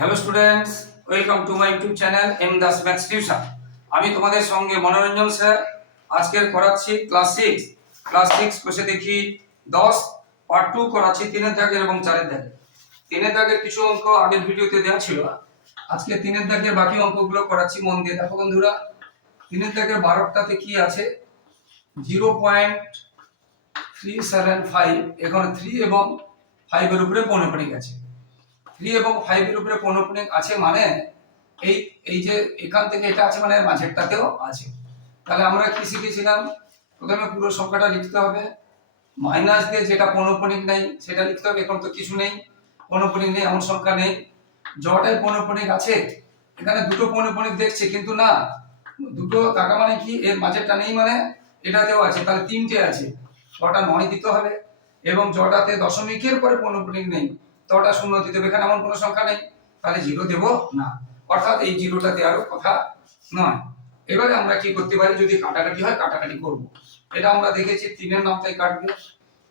Hello students welcome to my YouTube channel M Das maths tuition আমি তোমাদের সঙ্গে মনোরঞ্জন sir আজকের করাচ্ছি ক্লাস সিক্স ক্লাস সিক্স বসে দেখি দশ পার্ট টু করাচ্ছি তিনের দাগের এবং চারের দাগের। তিনের দাগের কিছু অঙ্ক আগের ভিডিওতে দেওয়া ছিল। আজকে তিনের দাগের বাকি অঙ্কগুলো করাচ্ছি মন দিয়ে। দেখো বন্ধুরা, তিনের দাগের বারোটাতে কি আছে? Zero point three seven five এখানে থ্রি এবং ফাইভের উপরে পনেরো গেছে। থ্রি এবং ফাইভের উপরে পনেরো আছে মানে এই এই যে এখান থেকে এটা আছে মানে মাঝেরটাতেও আছে। তাহলে আমরা কি শিখেছিলাম? প্রথমে পুরো সংখ্যাটা লিখতে হবে। মাইনাস দিয়ে যেটা পৌনপণিক নেই, সেটা লিখতে হবে। এখন তো কিছু নেই পৌনপণিক নেই, এমন সংখ্যা নেই। যটাই পৌনপণিক আছে? এখানে দুটো পৌনপণিক দেখছে, কিন্তু না, দুটো টাকা মানে কি, এর মাঝেরটা নেই মানে এটাতেও আছে। তাহলে তিনটে আছে। ছটা নয় দিতে হবে। এবং জটাতে দশমিকের পরে পৌনপণিক নেই। তটা শূন্য দিতে এখানে এমন কোনো সংখ্যা নেই, তাহলে জিরো দেব না। অর্থাৎ এই জিরোটা দেওয়ারও কথা নয়। এবারে আমরা কি করতে পারি? যদি কাটাকাটি হয়, কাটাকাটি করব। এটা আমরা দেখেছি, তিনের নামতায় কাটবে।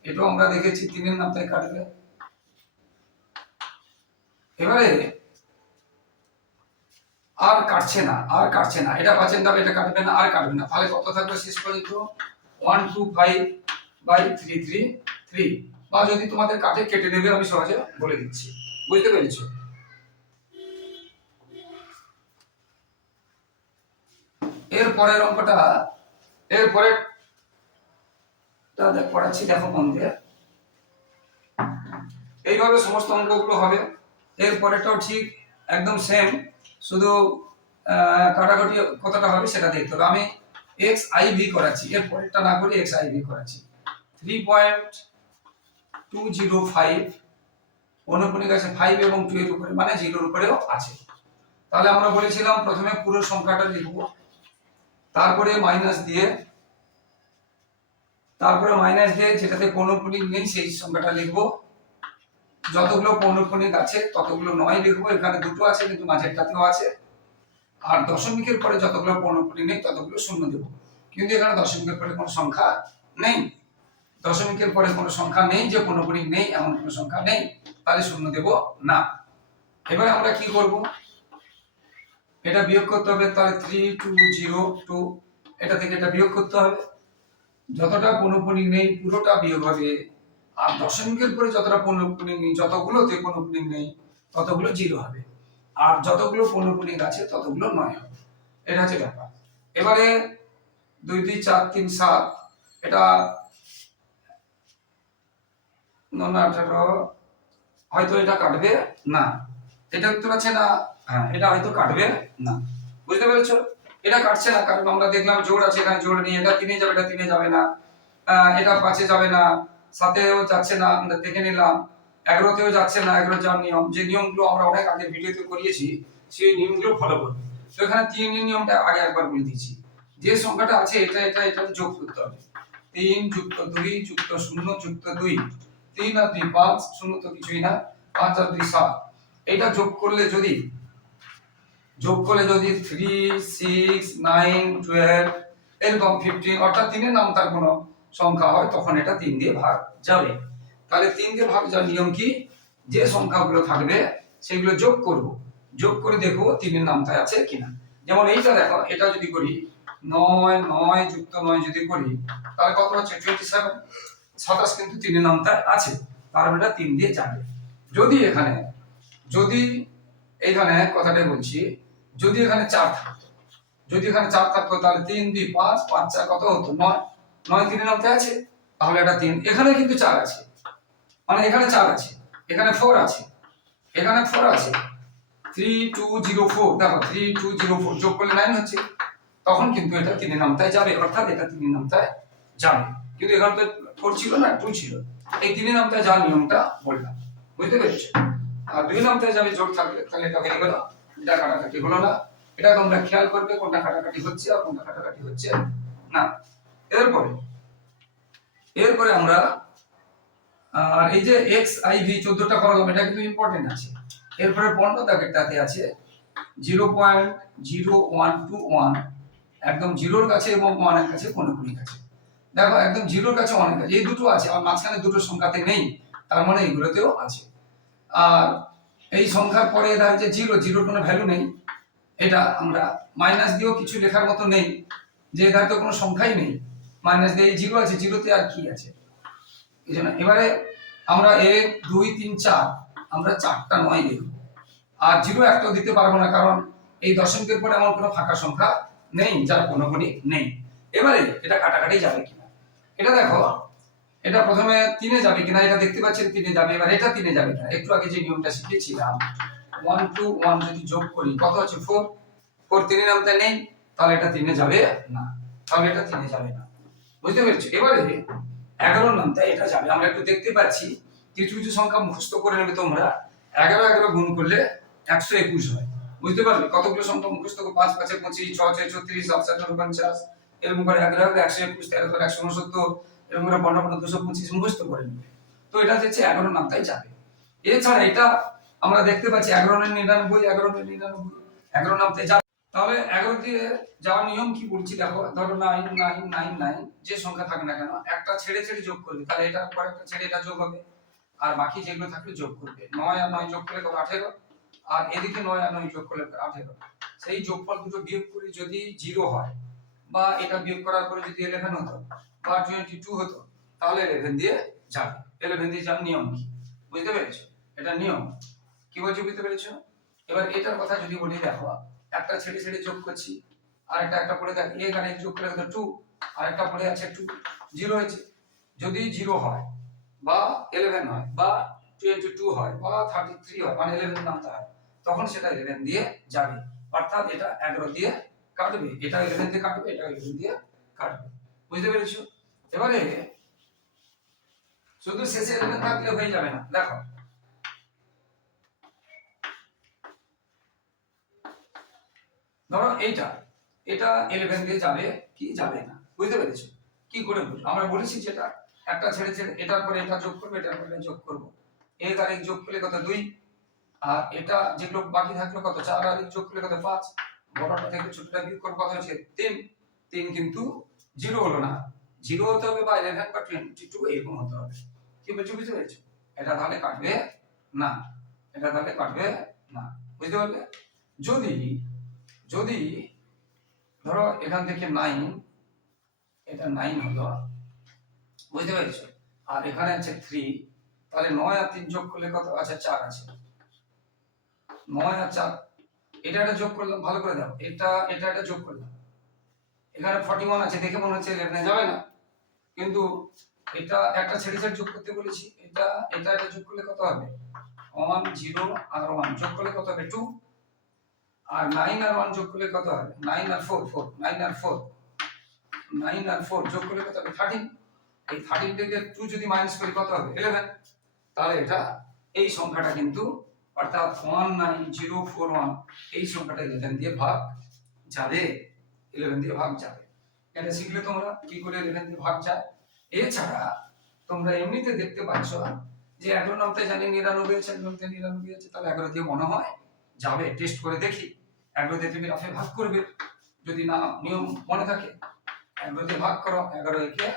এটাও আমরা দেখেছি, তিনের নামতায় কাটবে। এবারে আর কাটছে না, আর কাটছে না। এটা পাচ্ছেন দাম এটা কাটবে না, আর কাটবে না। তাহলে কত থাকবে শেষ পর্যন্ত? One two five by three three three বা যদি তোমাদের কাটে কেটে দেবে আমি সহজে বলে দিচ্ছি। বুঝতে পেরেছ? এর পরের অঙ্কটা, এর দেখ, পড়াচ্ছি, দেখো মন দিয়ে। এইভাবে সমস্ত অঙ্কগুলো হবে। এর পরেরটাও ঠিক একদম সেম শুধু কাটাকাটি কতটা হবে সেটা দেখতে হবে। আমি এক্স আই ভি করাচ্ছি, এর পরেরটা না করে এক্স আই ভি করাচ্ছি। থ্রি পয়েন্ট মানে প্রথমে পুরো সংখ্যাটা লিখব, তারপরে মাইনাস দিয়ে, তারপরে মাইনাস দিয়ে যেটাতে নেই সেই সংখ্যাটা লিখব। যতগুলো পৌনপুণিক আছে ততগুলো নয় লিখব, এখানে দুটো আছে কিন্তু মাঝেরটাতেও আছে। আর দশমিকের পরে যতগুলো পৌনপুণিক নেই ততগুলো শূন্য দেবো, কিন্তু এখানে দশমিকের পরে কোনো সংখ্যা নেই। দশমিকের পরে কোনো সংখ্যা নেই, যে পৌনপুণিক নেই, এমন কোনো সংখ্যা নেই, তাহলে শূন্য দেব না। এবার আমরা কি করব? এটা বিয়োগ করতে হবে, তাহলে থ্রি টু জিরো টু এটা থেকে এটা বিয়োগ করতে হবে। যতটা পৌনপুণিক নেই, পুরোটা বিয়োগ হবে। আর দশমিকের পরে যতটা পৌনপুণিক নেই, যতগুলোতে পৌনপুণিক নেই, ততগুলো জিরো হবে। আর যতগুলো পৌনপুণিক আছে, ততগুলো নয় হবে। এটা হচ্ছে ব্যাপার। এবারে দুই দুই চার, তিন, সাত, এটা নন আঠারো হয়তো এটা কাটবে? না। এটা উত্তর আছে না? হ্যাঁ এটা হয়তো কাটবে? না। বুঝতে পেরেছ? এটা কাটছে না, কারণ আমরা দেখলাম জোড় আছে এখানে, জোড় নিয়ে এটা তিনে যাবে, এটা তিনে যাবে না। এটা পাঁচে যাবে না। সাতেও যাচ্ছে না, আমরা দেখে নিলাম। এগারোতেও যাচ্ছে না, এগারো যাওয়ার নিয়ম। যে নিয়মগুলো আমরা অনেক আগে ভিডিওতে করিয়েছি, সেই নিয়মগুলো ফলো করবে তো এখানে তিন নিয়মটা আগে একবার বলে দিয়েছি। যে সংখ্যাটা আছে, এটা এটা এটা যোগ করতে হবে। তিন যুক্ত দুই, যুক্ত শূন্য, যুক্ত দুই। তিন আর দুই পাঁচ, শূন্য তো কিছুই না, পাঁচ আর দুই সাত। এটা যোগ করলে যদি, যোগ করলে যদি থ্রি সিক্স নাইন টুয়েলভ এরকম ফিফটিন অর্থাৎ তিনের নাম তার কোনো সংখ্যা হয়, তখন এটা তিন দিয়ে ভাগ যাবে। তাহলে তিন দিয়ে ভাগ যাওয়ার নিয়ম কি? যে সংখ্যাগুলো থাকবে, সেগুলো যোগ করব। যোগ করে দেখব তিনের নামটায় আছে কিনা। যেমন এইটা দেখো, এটা যদি করি, নয় নয় যুক্ত নয় যদি করি, তাহলে কত হচ্ছে? টোয়েন্টি সেভেন সাতাশ কিন্তু তিনের নামটায় আছে। তার মানে এটা তিন দিয়ে যাবে যদি এখানে যদি এখানে কথাটাই বলছি, যদি এখানে চার থাকতো, যদি এখানে চার থাকতো, তাহলে তিন দুই পাঁচ পাঁচ চার কত হতো? নয়। নয় তিনের নামতে আছে। তাহলে এটা তিন। এখানে কিন্তু চার আছে। মানে এখানে চার আছে। এখানে ফোর আছে। এখানে ফোর আছে। থ্রি টু জিরো ফোর দেখো থ্রি টু জিরো ফোর যোগ করলে নাইন হচ্ছে। তখন কিন্তু এটা তিনের নামতায় যাবে। অর্থাৎ এটা তিনের নামতায় যাবে। কিন্তু এখানে তো ফোর ছিল না টু ছিল। এই তিনের নামতায় যাওয়ার নিয়মটা বললাম। বুঝতে পেরেছ? আর দুই নামতায় যাবে জোর থাকলে তাহলে এটা হয়ে এটা কাটাকাটি হলো না। এটা তোমরা খেয়াল করবে কোনটা কাটাকাটি হচ্ছে আর কোনটা কাটাকাটি হচ্ছে না। এরপরে এরপরে আমরা আর এই যে এক্স আই ভি চোদ্দটা করালাম এটা কিন্তু ইম্পর্টেন্ট আছে। এরপরে পনেরো দাগেরটাতে আছে zero point zero one two one. একদম জিরোর কাছে এবং ওয়ানের কাছে কোনগুলি কাছে? দেখো, একদম জিরোর কাছে ওয়ানের কাছে এই দুটো আছে, আর মাঝখানে দুটো সংখ্যাতে নেই। তার মানে এগুলোতেও আছে। আর এই সংখ্যার পরে দাঁড়িয়েছে জিরো, জিরোর কোনো ভ্যালু নেই। এটা আমরা মাইনাস দিয়েও কিছু লেখার মতো নেই। যে এটার তো কোনো সংখ্যাই নেই। মাইনাস দিয়ে জিরো আছে, জিরোতে আর কি আছে? এই জন্য এবারে আমরা এক, দুই, তিন, চার, আমরা চারটা নয় লিখব। আর জিরো একটাও দিতে পারব না, কারণ এই দশমিকের পরে এমন কোনো ফাঁকা সংখ্যা নেই, যার কোনো গুণই নেই। এবারে এটা কাটাকাটি যাবে কিনা এটা দেখো, এটা প্রথমে তিনে যাবে কিনা, এটা দেখতে পাচ্ছেন তিনে যাবে, এবার এটা তিনে যাবে কিনা। একটু আগে যে নিয়মটা শিখেছিলাম ওয়ান টু ওয়ান যদি যোগ করি, কত হচ্ছে? ফোর ফোর তিনে নামতে নেই, তাহলে এটা তিনে যাবে না। তাহলে এটা তিনে যাবে না। বুঝতে পেরেছ? এবারে এগারো নামতে এটা যাবে। আমরা একটু দেখতে পাচ্ছি, কিছু কিছু সংখ্যা মুখস্থ করে নেবে তোমরা। এগারো এগারো গুণ করলে একশো একুশ হয়। বুঝতে পারবে কতগুলো সংখ্যা মুখস্থ পাঁচ, পাঁচে পঁচিশ ছ ছয়, ছত্রিশ, সাত সাত পঞ্চাশ এরকম করে এগারো এগারো একশো একুশ, তেরো তেরো একশো উনসত্তর, এরকম করে পনেরো পনেরো, দুশো পঁচিশ মুখস্থ করে নেবে। তো এটা হচ্ছে এগারো নামটাই যাবে। এছাড়া এটা আমরা দেখতে পাচ্ছি এগারো নিরানব্বই এগারো নিরানব্বই, এগারো নামতে যাবে। তাহলে এগারো দিয়ে যাওয়ার নিয়ম কি বলছি দেখো, ধরো নাইন নাইন নাইন নাইন যে সংখ্যা থাকে না কেন, একটা ছেড়ে ছেড়ে যোগ করবে, তাহলে এটা পর একটা ছেড়ে এটা যোগ হবে। আর বাকি যেগুলো থাকলে যোগ করবে। নয় আর নয় যোগ করলে কত? আঠেরো। আর এদিকে নয় আর নয় যোগ করলে আঠেরো। সেই যোগফল দুটো বিয়োগ করে যদি জিরো হয় বা এটা বিয়োগ করার পরে যদি ইলেভেন হতো বা টোয়েন্টি টু হতো, তাহলে ইলেভেন দিয়ে যাবে। ইলেভেন দিয়ে যাওয়ার নিয়ম কি? বুঝতে পেরেছ? এটা নিয়ম। কি বলছি, বুঝতে পেরেছ? এবার এটার কথা যদি বলি, দেখো, একটা ছেড়ে ছেড়ে যোগ করছি আর একটা একটা পড়ে দেখ আর যোগ করে টু আর একটা পড়ে আছে টু জিরো হয়েছে। যদি জিরো হয় বা ইলেভেন হয় বা টোয়েন্টি টু হয় বা থার্টি থ্রি হয় মানে ইলেভেন নামতে হয়, তখন সেটা ইলেভেন দিয়ে যাবে। অর্থাৎ এটা এগারো দিয়ে কাটবে, এটা ইলেভেন দিয়ে কাটবে, এটা ইলেভেন দিয়ে কাটবে। বুঝতে পেরেছ? এবারে শুধু শেষে ইলেভেন থাকলে হয়ে যাবে না। দেখো। ধরো এইটা, এটা ইলেভেন দিয়ে যাবে কি? যাবে না। বুঝতে পেরেছ? কি করে বুঝব আমরা বলেছি যেটা, একটা ছেড়ে ছেড়ে, এটার পরে এটা যোগ করবে, এটার পরে যোগ করব। এক এক যোগ করলে কত? দুই। আর এটা যেগুলো বাকি থাকল কত? চার এক যোগ করলে কত? পাঁচ। বড়টা থেকে ছোটটা বিয়োগ করব কত হচ্ছে? তিন তিন কিন্তু জিরো হলো না। জিরো হতে হবে বা ইলেভেন বা টোয়েন্টি টু এরকম হতে হবে। কি বলছো, বুঝতে পেরেছ? এটা তাহলে কাটবে না। এটা তাহলে কাটবে না। বুঝতে পারলে? যদি যদি ধরো এখান থেকে নাইন এটা নাইন হলো, বুঝতে পেরেছ? আর এখানে আছে থ্রি তাহলে নয় আর তিন যোগ করলে কত? আছে চার আছে। নয় আর চার এটা একটা যোগ করলাম, ভালো করে দাও এটা এটা একটা যোগ করলাম। এখানে ফর্টি ওয়ান আছে, দেখে মনে হচ্ছে ইলেভেনে যাবে না। কিন্তু এটা একটা ছেড়ে ছেড়ে যোগ করতে বলেছি। এটা এটা এটা যোগ করলে কত হবে? ওয়ান জিরো আর ওয়ান যোগ করলে কত হবে? টু আর নাইন আর ওয়ান যোগ করলে কত হবে? নাইন আর ফোর ফোর নাইন আর ফোর নাইন আর ফোর যোগ করলে কত হবে? থার্টিন এই থার্টিন থেকে টু যদি মাইনাস করি কত হবে? ইলেভেন তাহলে এটা, এই সংখ্যাটা কিন্তু অর্থাৎ one nine zero four one এই সংখ্যাটা ইলেভেন দিয়ে ভাগ যাবে ইলেভেন দিয়ে ভাগ যাবে। এটা শিখলে তোমরা কি করে ইলেভেন দিয়ে ভাগ যায়? এছাড়া তোমরা এমনিতে দেখতে পাচ্ছ যে এগারো নামতে জানি নিরানব্বই আছে নামতে নিরানব্বই আছে, তাহলে এগারো দিয়ে মনে হয় যাবে। টেস্ট করে দেখি। এগারো দিয়ে তুমি রাফে ভাগ করবে। যদি না, নিয়ম মনে থাকে, এগারো দিয়ে ভাগ করো, এগারো একে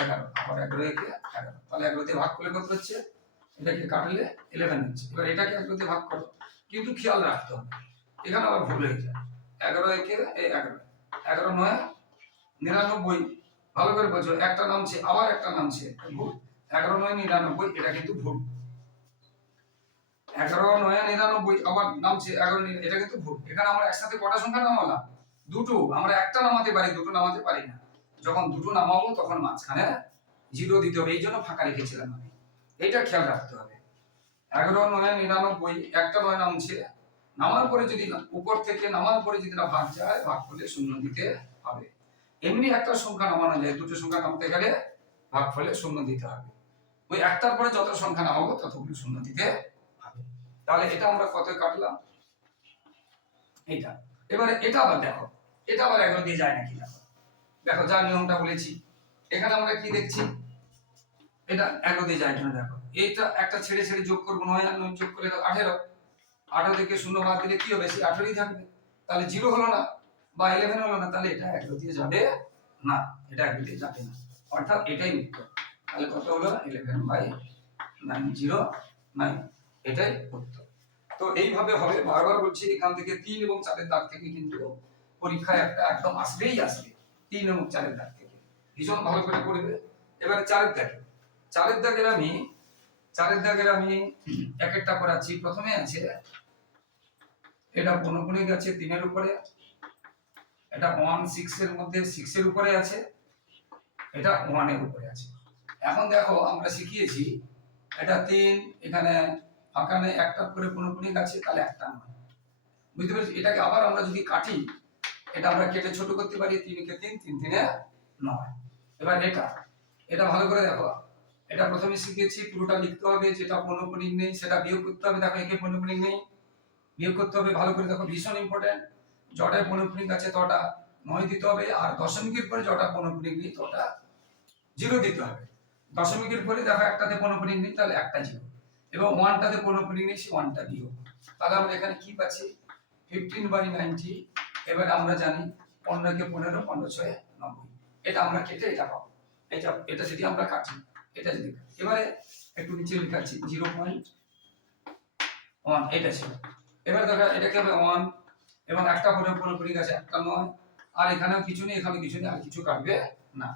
এগারো, আবার এগারো একে এগারো। তাহলে এগারো দিয়ে ভাগ করলে কত হচ্ছে? এটাকে কাটলে ইলেভেন হচ্ছে এবার এটাকে এগারো দিয়ে ভাগ করো। কিন্তু খেয়াল রাখতে হবে, এখানে আবার ভুল হয়ে যায়। এগারো একে এগারো। এগারো নয়, নিরানব্বই। ভালো করে বোঝো, একটা নামছে, আবার একটা নামছে ভুল। এগারো নয়, নিরানব্বই, এটা কিন্তু ভুল। এগারো নয়, নিরানব্বই, আবার নামছে, এগারো এটা কিন্তু ভুল। এখানে আমরা একসাথে কটা সংখ্যা নামালাম? দুটো। আমরা একটা নামাতে পারি, দুটো নামাতে পারি না। যখন দুটো নামাবো, তখন মাঝখানে জিরো দিতে হবে, এই জন্য ফাঁকা রেখেছিলাম আমি। এইটা খেয়াল রাখতে হবে। এগারো নয় নিরানব্বই, একটা নয় নামছে নামার পরে যদি উপর থেকে নামার পরে যদি না ভাগ যায়, ভাগ করলে শূন্য দিতে হবে। এমনি একটা সংখ্যা নামানো যায়, দুটো সংখ্যা নামতে গেলে ভাগ ফলে শূন্য দিতে হবে। ওই একটার পরে যত সংখ্যা নামাবো, ততগুলো শূন্য দিতে হবে। তাহলে এটা আমরা কত কাটলাম? এটা এবারে এটা আবার দেখো। এটা আবার এগারো দিয়ে যায় নাকি দেখো দেখো যা নিয়মটা বলেছি। এখানে আমরা কি দেখছি? এটা এগারো দিয়ে যায় কিনা দেখো। এইটা একটা ছেড়ে ছেড়ে যোগ করব, নয় আর নয় যোগ করলে আঠেরো। আঠারো থেকে শূন্য বাদ দিলে কি হবে? সেই আঠেরোই থাকবে। তাহলে জিরো হলো না বা ইলেভেন হলো না, তাহলে এটা এগারো দিয়ে যাবে না। এটা এগারো দিয়ে যাবে না। অর্থাৎ এটাই উত্তর। তাহলে কত হলো? Eleven by nine zero nine এটাই উত্তর। তো এইভাবে হবে। বারবার বলছি, এখান থেকে তিন এবং চারের দাগ থেকে কিন্তু পরীক্ষায় একটা একদম আসবেই আসবে। তিন এবং চারের দাগ থেকে। ভীষণ ভালো করে করবে এবারে চারের দাগে। চারের দাগের আমি, চারের দাগের আমি এক একটা করাচ্ছি প্রথমে আছে, এটা পনপনিক আছে তিনের উপরে, এটা ওয়ান সিক্স এর মধ্যে সিক্স এর উপরে আছে, এটা ওয়ানের উপরে আছে। এখন দেখো, আমরা শিখিয়েছি, এটা তিন, এখানে ফাঁকা নেই একটার করে পনপনিক আছে তাহলে একটা নয়। বুঝতে পেরেছি? এটাকে আবার আমরা যদি কাটি, এটা আমরা কেটে ছোট করতে পারি, তিনকে তিন তিন, তিনে নয়। এবার এটা এটা ভালো করে দেখো। এটা প্রথমে শিখেছি, পুরোটা লিখতে হবে, যেটা পনপনিক নেই, সেটা বিয়োগ করতে হবে। দেখো, একে পনপনিক নেই। বিয়োগ করতে হবে, ভালো করে দেখো, ভীষণ ইম্পর্টেন্ট জটায় পনপনিক আছে, তটা নয় দিতে হবে, আর দশমিকের পরে জটা পনপনিক নেই, তটা জিরো দিতে হবে। দশমিকের পরে দেখো, একটাতে পনপনিক নেই, তাহলে একটা জিরো এবং ওয়ানটাতে পনপনিক নেই সে ওয়ানটা দিও তাহলে আমরা এখানে কি পাচ্ছি? ফিফটিন বাই নাইনটি এবার আমরা জানি পনেরোকে পনেরো পনেরো ছয়, নব্বই। এটা আমরা কেটে এটা পাবো। এটা এটা যদি আমরা কাটি এটা যদি। এবারে একটু নিচে লিখাচ্ছি জিরো পয়েন্ট ওয়ান এটা ছিল। এবার দেখা এটাকে হবে? ওয়ান এবং একটা পরে পুরোপুরি গেছে, একটা নয়। আর এখানেও কিছু নেই, এখানে কিছু নেই, আর কিছু কাটবে না।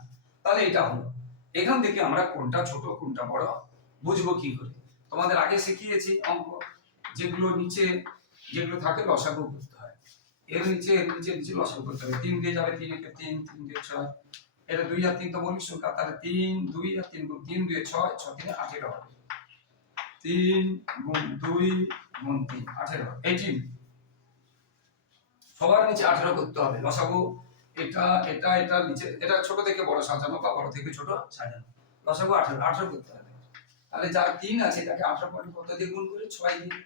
তাহলে এটা হলো। এখান থেকে আমরা কোনটা ছোট, কোনটা বড়, বুঝব কি করে? তোমাদের আগে শিখিয়েছি অঙ্ক। যেগুলো নিচে, যেগুলো থাকে, লসাগু করতে হয়। এর নিচে এর নিচে নিচে লসাগু করতে হবে। তিন দিয়ে যাবে তিন, একে তিন তিন দিয়ে ছয়। এটা দুই আর তিন তো বলি সংখ্যা, তাহলে তিন, দুই আর তিন গুণ তিন, দুই, ছয় ছয়, তিনে, আঠেরো। হবে তিন গুণ দুই গুণ তিন, আঠেরো। এইটিন সবার নিচে আঠেরো করতে হবে, লসাগু। এটা এটা এটা নিচে, এটা ছোট থেকে বড় সাজানো বা বড় থেকে ছোট সাজানো। লসাগু আঠেরো আঠেরো করতে হবে। তাহলে যার তিন আছে, তাকে আঠেরো পয়েন্ট কত দিয়ে গুণ করে? ছয় দিয়ে।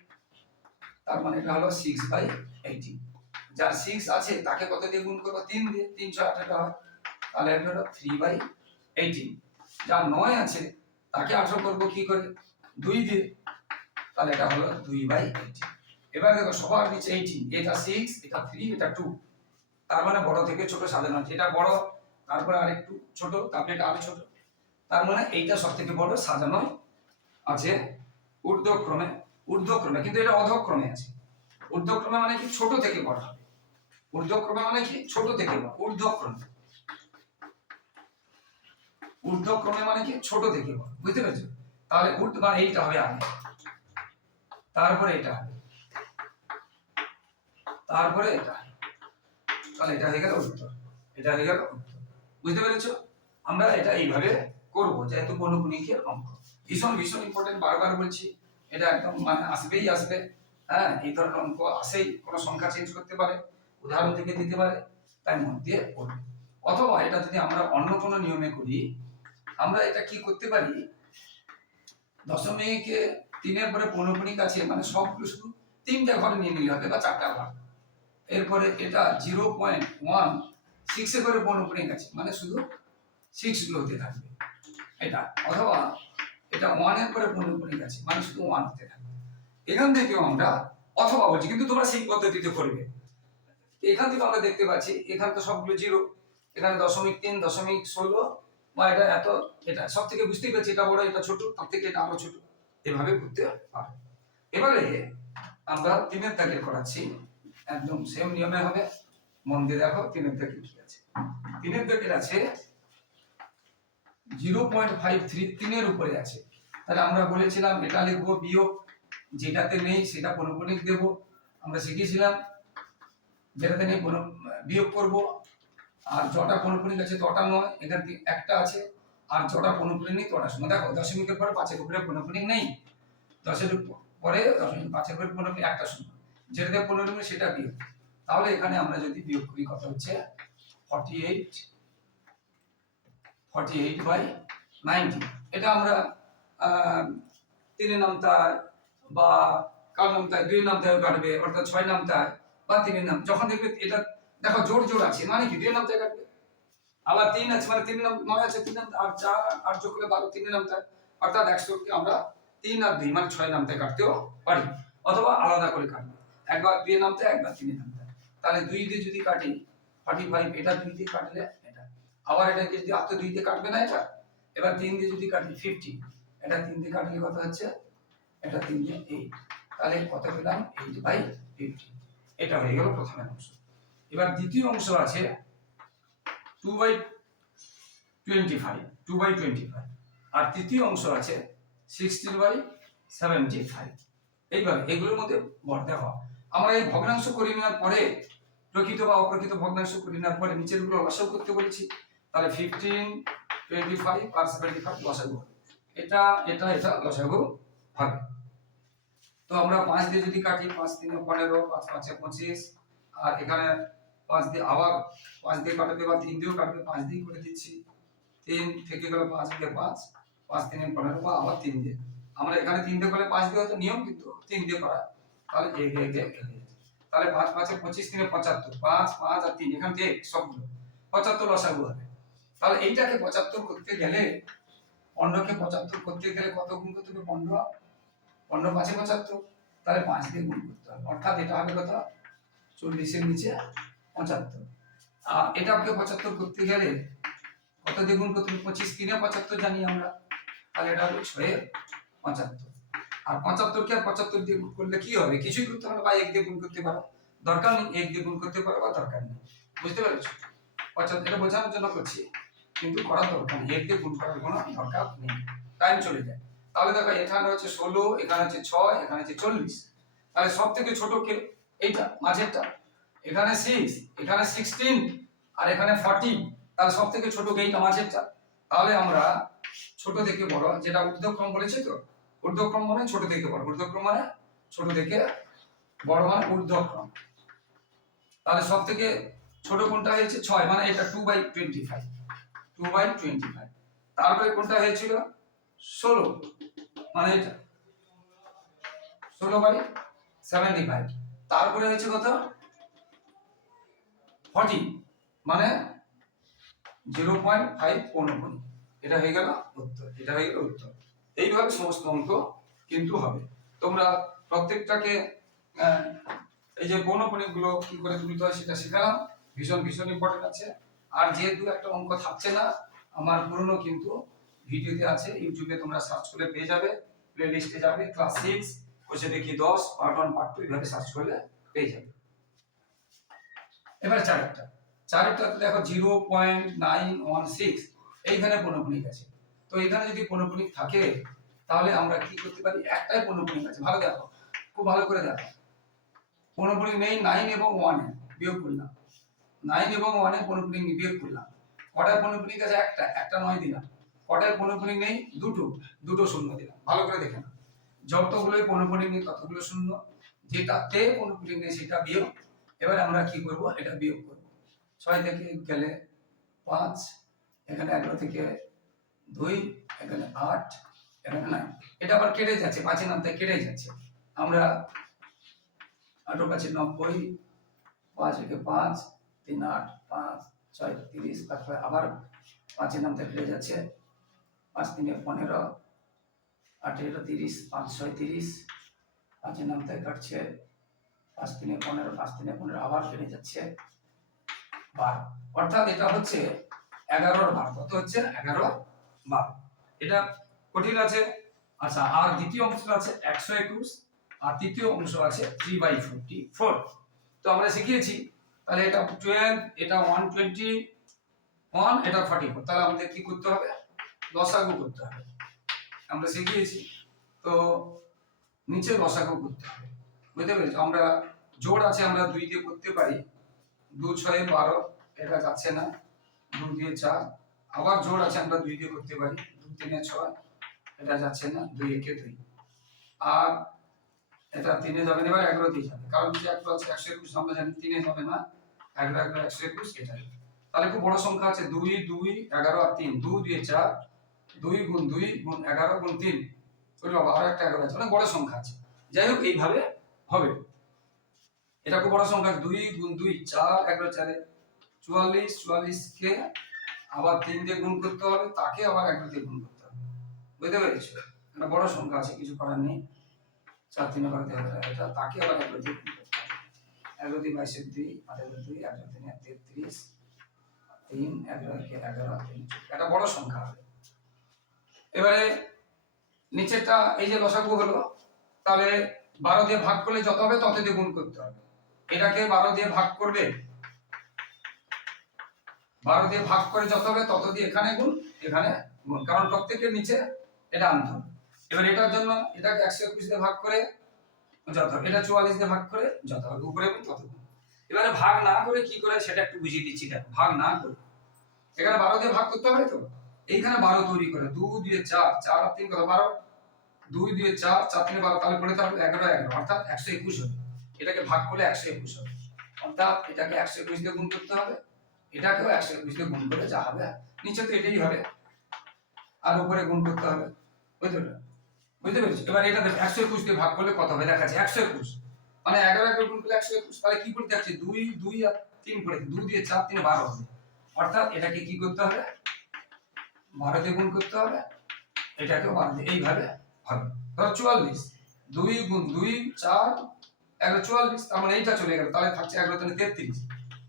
তার মানে এটা হলো সিক্স বাই এইটিন যার সিক্স আছে, তাকে কত দিয়ে গুণ করব? তিন দিয়ে। তিন, ছয়, আঠেরো। হয় তাহলে এটা হলো থ্রি বাই এইটিন যার নয় আছে, তাকে আঠেরো করব কি করে? দুই দিয়ে। তাহলে এটা হলো দুই বাই এইটিন এবার দেখো সবার নিচে এইটিন এটা সিক্স এটা থ্রি এটা টু তার মানে বড় থেকে ছোট সাজানো আছে। এটা বড়, তারপরে আরেকটু ছোট, তারপরে এটা আরও ছোট। তার মানে এইটা সব থেকে বড় সাজানো আছে ঊর্ধ্বক্রমে। ঊর্ধ্বক্রমে, কিন্তু এটা অধক্রমে আছে। ঊর্ধ্বক্রমে মানে কি? ছোট থেকে বড় হবে। ঊর্ধ্বক্রমে মানে কি? ছোট থেকে বড়। ঊর্ধ্বক্রমে। ঊর্ধ্বক্রমে মানে কি? ছোট থেকে বুঝতে পেরেছ? তাহলে ঊর্ধ্ব মানে এইটা হবে আগে। তারপরে এটা তারপরে এটা তাহলে এটা হয়ে গেল উত্তর। এটা হয়ে গেল উত্তর। বুঝতে পেরেছ? আমরা এটা এইভাবে করব যেহেতু বনগুণিকের অঙ্ক। ভীষণ ভীষণ ইম্পর্টেন্ট বারবার বলছি। এটা একদম মানে আসবেই আসবে। হ্যাঁ এই ধরনের অঙ্ক আসেই। কোনো সংখ্যা চেঞ্জ করতে পারে, উদাহরণ থেকে দিতে পারে তাই মন দিয়ে পড়বে। অথবা এটা যদি আমরা অন্য কোনো নিয়মে করি আমরা এটা কি করতে পারি? দশমিকে তিনের পরে পৌনপুণিক আছে মানে সবগুলো শুধু তিনটা ঘরে নিয়ে নিলে হবে বা চারটা ঘর। এরপরে এটা জিরো পয়েন্ট ওয়ান সিক্সে করে পৌনপুণিক আছে মানে শুধু সিক্স হতে থাকবে। এটা, অথবা এটা ওয়ানের পরে পৌনপুণিক আছে মানে শুধু ওয়ান হতে থাকবে। এখান থেকেও আমরা অথবা বলছি, কিন্তু তোমরা সেই পদ্ধতিতে করবে। এখান থেকে আমরা দেখতে পাচ্ছি, এখানে তো সবগুলো জিরো এখানে দশমিক তিন, দশমিক ষোলো বা এটা এত, এটা সব থেকে বুঝতেই পারছি এটা বড়, এটা ছোট, তার থেকে এটা আরও ছোট। এভাবে করতে পারো এবারে আমরা তিনের দাগের করাচ্ছি। একদম সেম নিয়মে হবে। মন দিয়ে দেখো, তিনের দাগে কি আছে। তিনের দাগের আছে জিরো পয়েন্ট ফাইভ থ্রি তিনের উপরে আছে। তাহলে আমরা বলেছিলাম এটা লিখব বিয়োগ, যেটাতে নেই সেটা পনপনিক দেব। আমরা শিখেছিলাম যেটাতে নেই বিয়োগ করব। আর যটা পনপনিক আছে তটা নয়, এখান থেকে একটা আছে, আর যটা পনপনিক নেই, তটা শূন্য। দেখো, দশমিকের পরে পাঁচের উপরে পনপনিক নেই। দশের পরে দশমিক পাঁচের উপরে পনপনিক একটা শূন্য। যেটাতে নেই সেটা বিয়োগ। তাহলে এখানে আমরা যদি বিয়োগ করি, কত হচ্ছে? Forty eight forty eight by ninety এটা আমরা তিনের নামতায় বা কার নামতায় দুই নামতায় কাটবে, অর্থাৎ ছয় নামতায় বা তিনের নাম। যখন দেখবে এটা দেখো, জোর জোর আছে। মানে কি? দুই নামতায় কাটবে আবার তিন আছে মানে তিন নাম, নয় আছে, তিন নাম, আর চার আর যোগ করলে বারো তিনের নামতায় অর্থাৎ একশোকে আমরা তিন আর দুই মানে ছয় নামতে কাটতেও পারি। অথবা আলাদা করে কাটবো। একবার দুই নামতে একবার তিনের নামতে তাহলে দুই দিয়ে যদি কাটি ফর্টি ফাইভ এটা দুই দিয়ে কাটলে এটা। আবার এটাকে যদি আর তো দুই দিয়ে কাটবে না এটা? এবার তিন দিয়ে যদি কাটি ফিফটি এটা তিন দিয়ে কাটলে কত হচ্ছে? এটা তিন দিয়ে এইট তাহলে কত পেলাম? এইট বাই ফিফটি এটা হয়ে গেল প্রথমের অংশ। এবার দ্বিতীয় অংশ আছে two by twenty five two by twenty five আর তৃতীয় অংশ আছে সিক্সটিন বাই সেভেন্টি ফাইভ এইভাবে এগুলোর মধ্যে ভর দেওয়া আমরা এই ভগ্নাংশ করে নেওয়ার পরে, প্রকৃত বা অপ্রকৃত ভগ্নাংশ করে নেওয়ার পরে নিচেরগুলো লসাগু করতে বলেছি। তাহলে ফিফটিন টোয়েন্টি ফাইভ আর সেভেন্টি ফাইভ লসাগু। এটা এটা এটা লসাগু হবে তো আমরা পাঁচ দিয়ে যদি কাটি, পাঁচ তিনে পনেরো, পাঁচ পাঁচে পঁচিশ। আর এখানে পাঁচ দিয়ে আবার পাঁচ দিয়ে কাটবে বা তিন দিয়েও কাটবে, পাঁচ দিয়ে করে দিচ্ছি। তিন থেকে গেল পাঁচ দিয়ে পাঁচ পাঁচ তিনে পনেরো বা আবার তিন দিয়ে। আমরা এখানে তিন দিয়ে করলে পাঁচ দিয়ে হয়তো নিয়ম কিন্তু তিন দিয়ে করা। তাহলে এক এক এক। তাহলে পাঁচ, পাঁচে পঁচিশ তিনে পঁচাত্তর। পাঁচ পাঁচ আর তিন, এখান থেকে সবগুলো। পঁচাত্তর লসাগু হবে। তাহলে এইটাকে পঁচাত্তর করতে গেলে, পনেরোকে পঁচাত্তর করতে গেলে কত গুণ করতে হবে? পনেরো। পনেরো পাঁচে পঁচাত্তর। তাহলে পাঁচ দিয়ে গুণ করতে হবে। অর্থাৎ এটা হবে কত? চল্লিশের নিচে পঁচাত্তর। এটাকে পঁচাত্তর করতে গেলে কত দিয়ে গুণ করতে পঁচিশ তিনে পঁচাত্তর জানি আমরা। তাহলে এটা হবে ছয়ে পঁচাত্তর। আর পঁচাত্তরকে আর পঁচাত্তর দিয়ে গুণ করলে কি হবে? কিছুই করতে হবে বা এক দিয়ে গুণ করতে পারো। দরকার নেই এক দিয়ে গুণ করতে পারো বা দরকার নেই। বুঝতে পেরেছ? পঁচাত্তর, এটা বোঝানোর জন্য করছি। কিন্তু করার দরকার নেই। এক দিয়ে গুণ করার কোনো দরকার নেই। টাইম চলে যায়। তাহলে দেখো, এখানে হচ্ছে ষোলো, এখানে হচ্ছে ছয়, এখানে হচ্ছে চল্লিশ। তাহলে সব থেকে ছোট কে? এইটা, মাঝেরটা। এখানে সিক্স এখানে সিক্সটিন আর এখানে ফর্টি তাহলে সব থেকে ছোট গেইট মাঝেরটা তাহলে আমরা ছোট থেকে বড়, যেটা ঊর্ধ্বক্রম বলেছে তো? ঊর্ধ্বক্রম মানে ছোট থেকে বড়। ঊর্ধ্বক্রম মানে ছোট থেকে বড় মানে ঊর্ধ্বক্রম। তাহলে সব থেকে ছোট কোনটা হয়েছে? ছয় মানে এটা two by twenty five two by twenty five তারপরে কোনটা হয়েছিল? ষোলো মানে এটা। ষোলো বাই সেভেন্টি ফাইভ তারপরে হয়েছে কত? ফর্টি মানে জিরো পয়েন্ট ফাইভ পনেরো এটা হয়ে গেল উত্তর, এটা হয়ে গেল উত্তর। এইভাবে সমস্ত অঙ্ক কিন্তু হবে। তোমরা প্রত্যেকটাকে এই যে পৌনপণিকগুলো কি করে তুলতে হয় সেটা শেখালাম। ভীষণ ভীষণ ইম্পর্টেন্ট আছে। আর যেহেতু একটা অঙ্ক থাকছে না, আমার পুরনো কিন্তু ভিডিওতে আছে, ইউটিউবে তোমরা সার্চ করে পেয়ে যাবে। প্লে লিস্টে যাবে ক্লাস সিক্স কোষে দেখি দশ পার্ট ওয়ান পার্ট টু এইভাবে সার্চ করলে পেয়ে যাবে। এবার চারেরটা। চারেরটা দেখো zero point nine one six এইখানে পৌনপুণিক আছে। তো এখানে যদি পৌনপুণিক থাকে, তাহলে আমরা কি করতে পারি? একটাই পৌনপুণিক আছে। ভালো দেখো, খুব ভালো করে দেখো। পৌনপুণিক নেই নাইন এবং ওয়ানে বিয়োগ করলাম। নাইন এবং ওয়ানে পৌনপুণিক বিয়োগ করলাম। কটায় পৌনপুণিক আছে? একটা। একটা নয় দিলাম। কটায় পৌনপুণিক নেই? দুটো। দুটো শূন্য দিলাম। ভালো করে দেখে নাও। যতগুলোই পৌনপুণিক নেই, ততগুলো শূন্য। যেটাতে পৌনপুণিক নেই, সেটা বিয়োগ এবার আমরা কি করব? এটা বিয়োগ করব। ছয় থেকে গেলে পাঁচ, এখানে এগারো থেকে দুই, এখানে আট, এখানে নয় এটা আবার কেটে যাচ্ছে পাঁচের নামতে কেটে যাচ্ছে। আমরা আটো পাঁচে নব্বই, পাঁচ একে পাঁচ, তিন আট, পাঁচ, ছয়, তিরিশ ছয় আবার পাঁচের নামতে কেটে যাচ্ছে। পাঁচ তিনে পনেরো, আঠেরো তিরিশ, পাঁচ ছয় তিরিশ পাঁচের নামতে কাটছে। পাঁচ তিনে পনেরো পাঁচ তিনে পনেরো আবার কেটে যাচ্ছে। বার অর্থাৎ এটা হচ্ছে এগারোর বার। কত হচ্ছে? এগারো বার। এটা কঠিন আছে। আচ্ছা আর দ্বিতীয় অংশ আছে একশো একুশ, আর তৃতীয় অংশ আছে থ্রি বাই ফোরটি ফোর তো আমরা শিখিয়েছি, তাহলে এটা টুয়েলভ এটা ওয়ান টোয়েন্টি ওয়ান এটা ফর্টি ফোর তাহলে আমাদের কি করতে হবে? লসাগু করতে হবে। আমরা শিখিয়েছি। তো নিচে লসাগু করতে হবে। বুঝতে পেরেছি? আমরা জোর আছে আমরা দুই দিয়ে করতে পারি। দু ছয়ে বারো, এটা যাচ্ছে না। দু দিয়ে চার, আবার জোর আছে আমরা দুই দিয়ে করতে পারি। দু তিনে ছয়, এটা যাচ্ছে না। দুই একে দুই। আর এটা তিনে যাবে না, এবার এগারো দিয়ে যাবে। কারণ যে একটা আছে একশো একুশ আমরা জানি তিনে যাবে না। এগারো এগারো, একশো একুশ এটাই তাহলে খুব বড় সংখ্যা আছে। দুই দুই, এগারো আর তিন। দুই দিয়ে চার, দুই গুণ দুই গুণ এগারো গুণ তিন। ওই একটা এগারো আছে। অনেক বড় সংখ্যা আছে। যাই হোক, এইভাবে হবে। এটা খুব বড় সংখ্যা, দুই গুণ দুই, চার এগারো চারে চুয়াল্লিশ চুয়াল্লিশ কে আবার তিন দিয়ে গুণ করতে হবে, তাকে আবার এগারো দিয়ে গুণ করতে হবে। বুঝতে পেরেছ? একটা বড় সংখ্যা আছে, কিছু করার নেই। চার তিনে বারো তেরো এটা তাকে আবার এগারো দিয়ে গুণ করতে হবে। এগারো দিয়ে বাইশের দুই আঠারো দুই এগারো তিনে তেত্রিশ, তিন এগারো এগারো তিন। একটা বড় সংখ্যা হবে। এবারে নিচেরটা এই যে লসাগু হলো, তাহলে বারো দিয়ে ভাগ করলে যত হবে তত দিয়ে গুণ করতে হবে। এটাকে বারো দিয়ে ভাগ করবে? বারো দিয়ে ভাগ করে যত হবে তত দিয়ে এখানে গুণ এখানে গুণ। কারণ প্রত্যেকের নিচে এটা আনতে এবার এটার জন্য এটাকে একশো একুশ দিয়ে ভাগ করে যত হবে, এটা চুয়াল্লিশ দিয়ে ভাগ করে যত হবে, উপরে গুণ, তত গুণ। এবারে ভাগ না করে কি করে? সেটা একটু বুঝিয়ে দিচ্ছি, দেখো। ভাগ না করে। এখানে বারো দিয়ে ভাগ করতে হবে তো? এইখানে বারো তৈরি করে। দু, দিয়ে চার চার আর তিন কত? বারো। দুই দিয়ে চার চার তিনে বারো, তাহলে পড়ে থাকবে এগারো এগারো, অর্থাৎ একশো একুশ হবে। এটাকে ভাগ করলে একশো একুশ হবে। অর্থাৎ এটাকে একশো একুশ দিয়ে গুণ করতে হবে, এটাকেও একশো একুশ দিয়ে গুণ করে যা হবে। নিচে তো এটাই হবে। আর উপরে গুণ করতে হবে। বুঝতে পারলে বুঝতে পেরেছি? এবার এটা দেখো, একশো একুশ দিয়ে ভাগ করলে কত হবে? দেখাচ্ছে একশো একুশ। মানে এগারো এগারো গুণ করলে একশো একুশ, তাহলে কি করতে যাচ্ছে? দুই দুই আর তিন করে দুই দিয়ে চার, তিনে বারো হবে। অর্থাৎ এটাকে কি করতে হবে? বারো দিয়ে গুণ করতে হবে। এটাকেও বারো দিয়ে। এইভাবে হবে ধরো চুয়াল্লিশ। দুই গুণ দুই, চার, এগারো, চুয়াল্লিশ, তার মানে এইটা চলে গেল। তাহলে থাকছে এগারো তাহলে তেত্রিশ।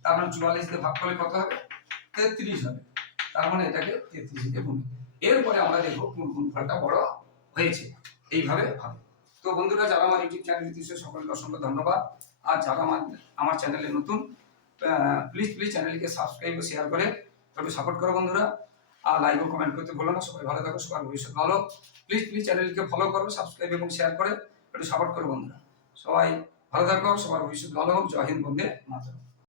তার মানে চুয়াল্লিশ ভাগ করলে কত হবে? তেত্রিশ হবে। তার মানে এটাকে তেত্রিশ দিয়ে এরপরে আমরা দেখব কোন কোন ফলটা বড় হয়েছে। এইভাবে হবে তো বন্ধুরা, যারা আমার ইউটিউব চ্যানেল দিচ্ছে সকলকে অসংখ্য ধন্যবাদ। আর যারা আমার আমার চ্যানেলে নতুন প্লিজ প্লিজ চ্যানেলকে সাবস্ক্রাইব ও শেয়ার করে। একটু সাপোর্ট করো বন্ধুরা। আর লাইক ও কমেন্ট করতে ভুলো না। সবাই ভালো থাকো, সবার ভবিষ্যৎ ভালো। প্লিজ প্লিজ চ্যানেলকে ফলো করো সাবস্ক্রাইব এবং শেয়ার করে, একটু সাপোর্ট করো বন্ধুরা। সবাই ভালো থাকো, সবার ভবিষ্যৎ ভালো হোক। জয় হিন্দ বন্ধে মাতরম।